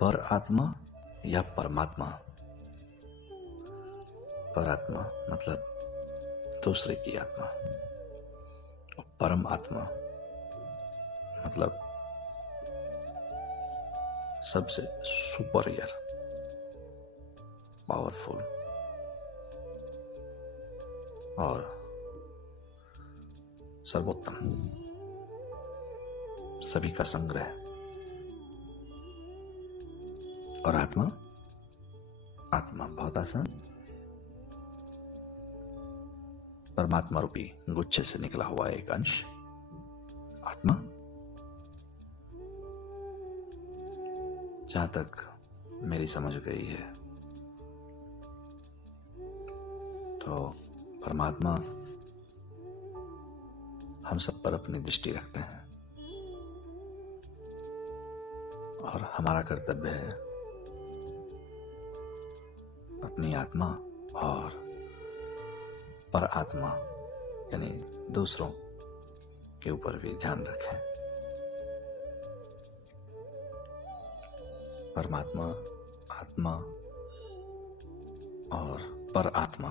पर आत्मा या परमात्मा। पर आत्मा मतलब दूसरे की आत्मा, और परम आत्मा मतलब सबसे सुपरियर, पावरफुल और सर्वोत्तम, सभी का संग्रह। और आत्मा, आत्मा बहुत आसान, परमात्मा रूपी गुच्छे से निकला हुआ एक अंश आत्मा। जहां तक मेरी समझ गई है तो परमात्मा हम सब पर अपनी दृष्टि रखते हैं और हमारा कर्तव्य है अपनी आत्मा और पर आत्मा यानी दूसरों के ऊपर भी ध्यान रखें। परमात्मा, आत्मा और पर आत्मा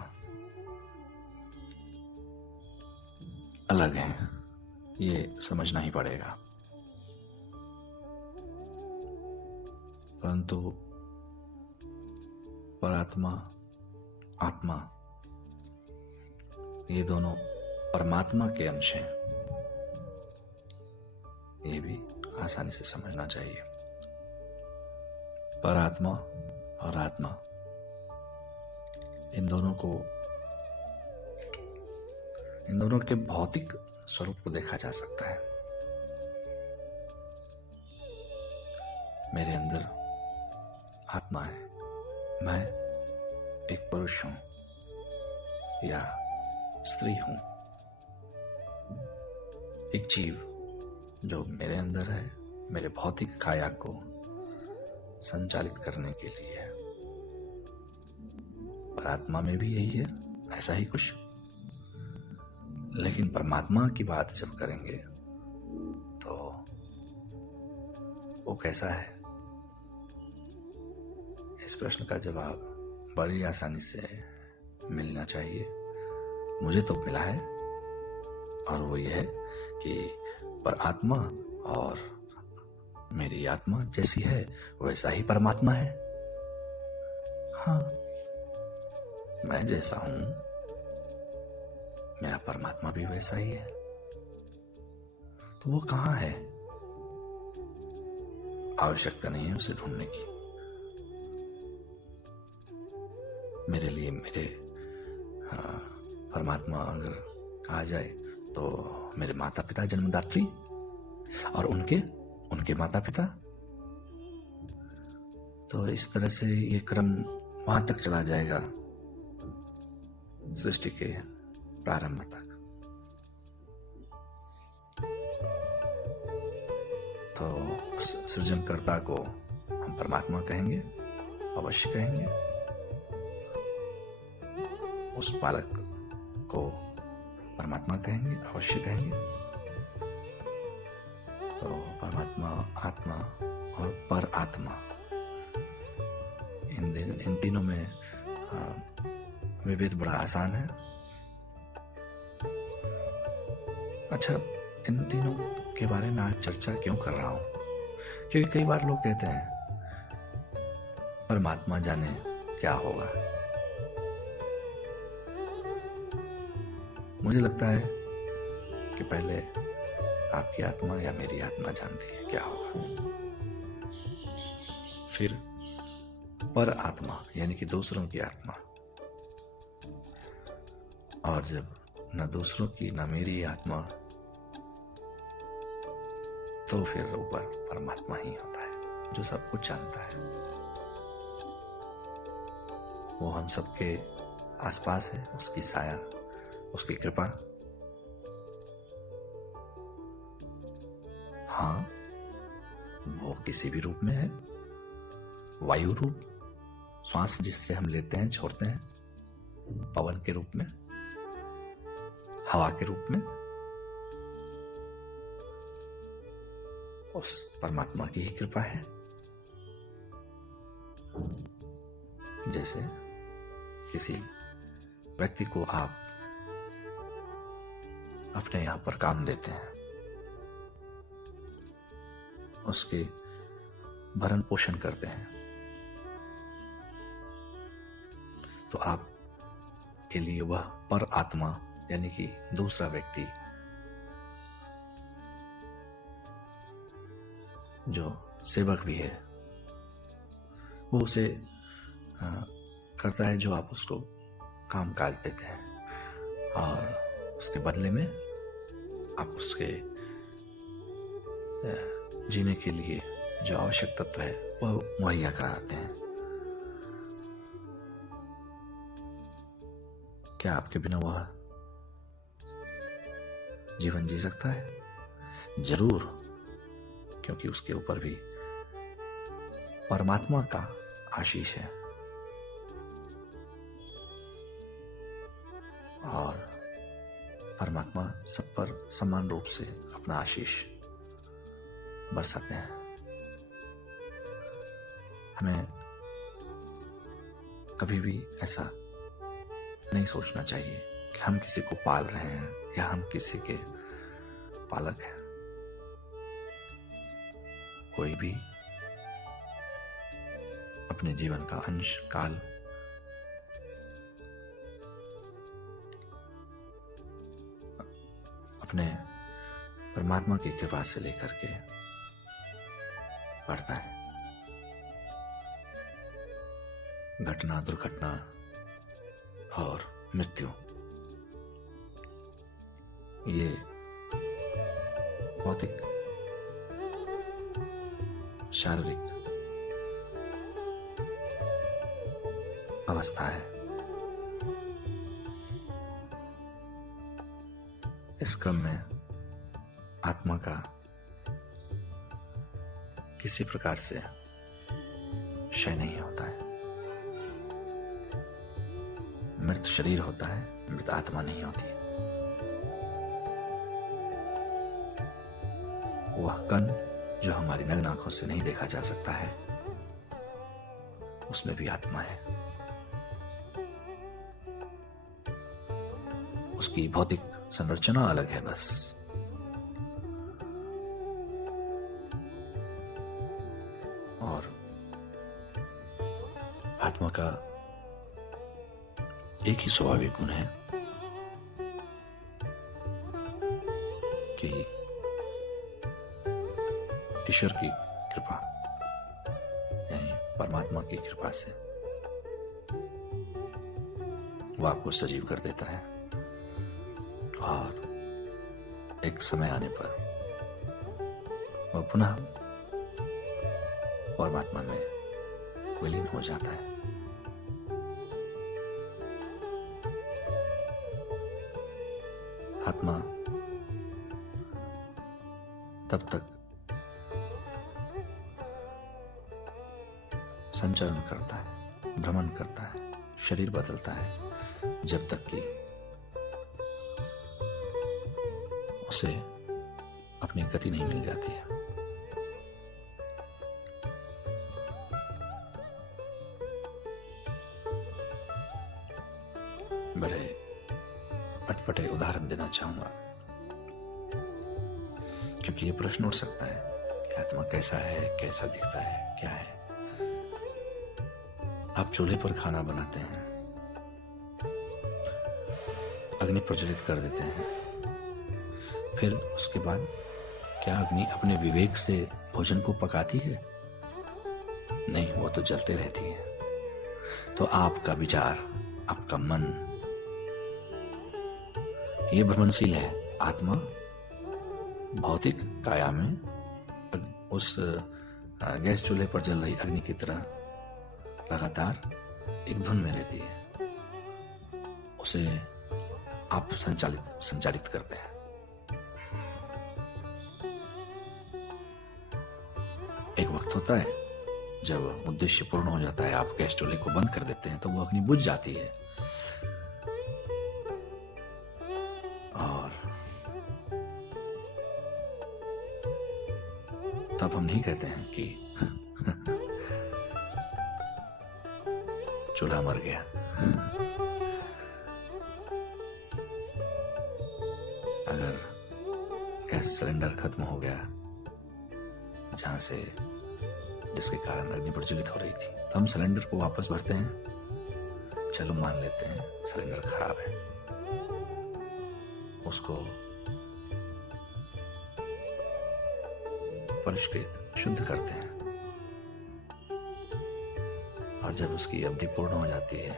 अलग हैं, ये समझना ही पड़ेगा। परंतु परात्मा, आत्मा, ये दोनों परमात्मा के अंश हैं, ये भी आसानी से समझना चाहिए। परात्मा और आत्मा, इन दोनों के भौतिक स्वरूप को देखा जा सकता है। मेरे अंदर आत्मा है, मैं एक पुरुष हूं या स्त्री हूं, एक जीव जो मेरे अंदर है, मेरे भौतिक काया को संचालित करने के लिए है। पर आत्मा में भी यही है, ऐसा ही कुछ। लेकिन परमात्मा की बात जब करेंगे तो वो कैसा है, इस प्रश्न का जवाब बड़ी आसानी से मिलना चाहिए। मुझे तो मिला है, और वो ये है कि पर आत्मा और मेरी आत्मा जैसी है वैसा ही परमात्मा है। हाँ, मैं जैसा हूं मेरा परमात्मा भी वैसा ही है। तो वो कहां है? आवश्यकता नहीं है उसे ढूंढने की। मेरे लिए मेरे परमात्मा अगर कहा जाए तो मेरे माता पिता जन्मदात्री और उनके माता पिता। तो इस तरह से ये क्रम वहां तक चला जाएगा, सृष्टि के प्रारंभ तक। तो सृजनकर्ता को हम परमात्मा कहेंगे, अवश्य कहेंगे। उस पालक को परमात्मा कहेंगे, अवश्य कहेंगे। तो परमात्मा, आत्मा और पर आत्मा, इन तीनों में विभेद बड़ा आसान है। अच्छा, इन तीनों के बारे में आज चर्चा क्यों कर रहा हूं? क्योंकि कई बार लोग कहते हैं परमात्मा जाने क्या होगा। मुझे लगता है कि पहले आपकी आत्मा या मेरी आत्मा जानती है क्या होगा, फिर पर आत्मा यानी कि दूसरों की आत्मा, और जब न दूसरों की न मेरी आत्मा, तो फिर ऊपर परमात्मा ही होता है जो सब कुछ जानता है। वो हम सबके आसपास है, उसकी साया, उसकी कृपा। हाँ, वो किसी भी रूप में है। वायु रूप, श्वास जिससे हम लेते हैं छोड़ते हैं, पवन के रूप में, हवा के रूप में, उस परमात्मा की ही कृपा है। जैसे किसी व्यक्ति को आप अपने यहाँ पर काम देते हैं, उसके भरण पोषण करते हैं, तो आप के लिए वह पर आत्मा यानी कि दूसरा व्यक्ति जो सेवक भी है, वो उसे करता है जो आप उसको काम काज देते हैं, और उसके बदले में आप उसके जीने के लिए जो आवश्यक तत्व है वह मुहैया कराते हैं। क्या आपके बिना वह जीवन जी सकता है? जरूर, क्योंकि उसके ऊपर भी परमात्मा का आशीष है, और परमात्मा सब पर समान रूप से अपना आशीष बरसाते हैं। हमें कभी भी ऐसा नहीं सोचना चाहिए कि हम किसी को पाल रहे हैं या हम किसी के पालक हैं। कोई भी अपने जीवन का अंश काल अपने परमात्मा की कृपा से लेकर के बढ़ता है। घटना, दुर्घटना और मृत्यु, ये भौतिक शारीरिक अवस्था है। इस क्रम में आत्मा का किसी प्रकार से क्षय नहीं होता है। मृत शरीर होता है, मृत आत्मा नहीं होती। वह कण जो हमारी नग्न आंखों से नहीं देखा जा सकता है, उसमें भी आत्मा है। उसकी भौतिक संरचना अलग है बस। और आत्मा का एक ही स्वाभाविक गुण है कि ईश्वर की कृपा यानी परमात्मा की कृपा से वो आपको सजीव कर देता है, और एक समय आने पर वह पुनः परमात्मा में विलीन हो जाता है। आत्मा तब तक संचरण करता है, भ्रमण करता है, शरीर बदलता है, जब तक कि उसे अपनी गति नहीं मिल जाती है। बड़े अटपटे उदाहरण देना चाहूंगा, क्योंकि ये प्रश्न उठ सकता है कि आत्मा कैसा है, कैसा दिखता है, क्या है। आप चूल्हे पर खाना बनाते हैं, अग्नि प्रज्वलित कर देते हैं, फिर उसके बाद क्या अग्नि अपने विवेक से भोजन को पकाती है? नहीं, वो तो जलते रहती है। तो आपका विचार, आपका मन ये भ्रमणशील है। आत्मा भौतिक काया में उस गैस चूल्हे पर जल रही अग्नि की तरह लगातार एक धुन में रहती है। उसे आप संचालित करते हैं। एक वक्त होता है जब उद्देश्य पूर्ण हो जाता है, आप गैस चूल्हे को बंद कर देते हैं तो वो अग्नि बुझ जाती है, और तब हम नहीं कहते हैं कि चूल्हा मर गया। अगर गैस सिलेंडर खत्म हो गया जहां से, जिसके कारण अग्नि प्रज्वलित हो रही थी, तो हम सिलेंडर को वापस भरते हैं। चलो मान लेते हैं सिलेंडर खराब है, उसको परिष्कृत शुद्ध करते हैं, और जब उसकी अवधि पूर्ण हो जाती है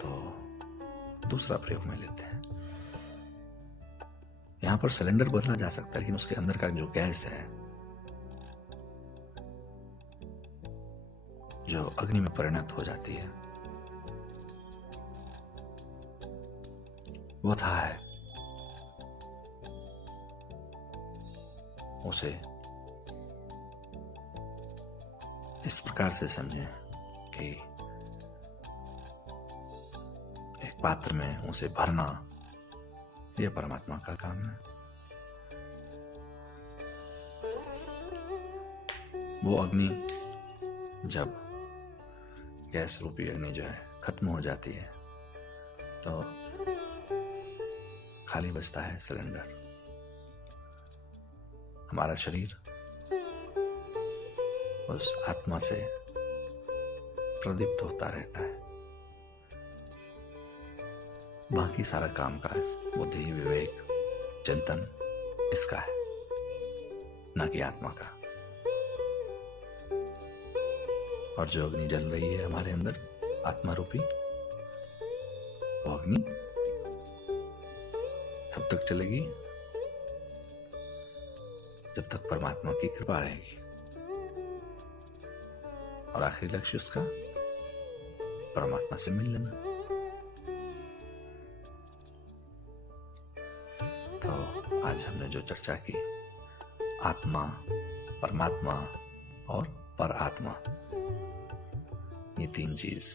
तो दूसरा प्रयोग में लेते हैं। यहां पर सिलेंडर बदला जा सकता है, लेकिन उसके अंदर का जो गैस है, जो अग्नि में परिणत हो जाती है, वो था है, उसे इस प्रकार से समझें कि एक पात्र में उसे भरना, यह परमात्मा का काम है। वो अग्नि, जब गैस रूपी अग्नि जो है खत्म हो जाती है, तो खाली बचता है सिलेंडर। हमारा शरीर उस आत्मा से प्रदीप्त होता रहता है। बाकी सारा काम काज, बुद्धि, विवेक, चिंतन इसका है, ना कि आत्मा का। और जो अग्नि जल रही है हमारे अंदर आत्मा रूपी, वो अग्नि तब तक चलेगी जब तक परमात्मा की कृपा रहेगी, और आखिरी लक्ष्य उसका परमात्मा से मिल लेना। तो आज हमने जो चर्चा की, आत्मा, परमात्मा और परात्मा, ये तीन चीज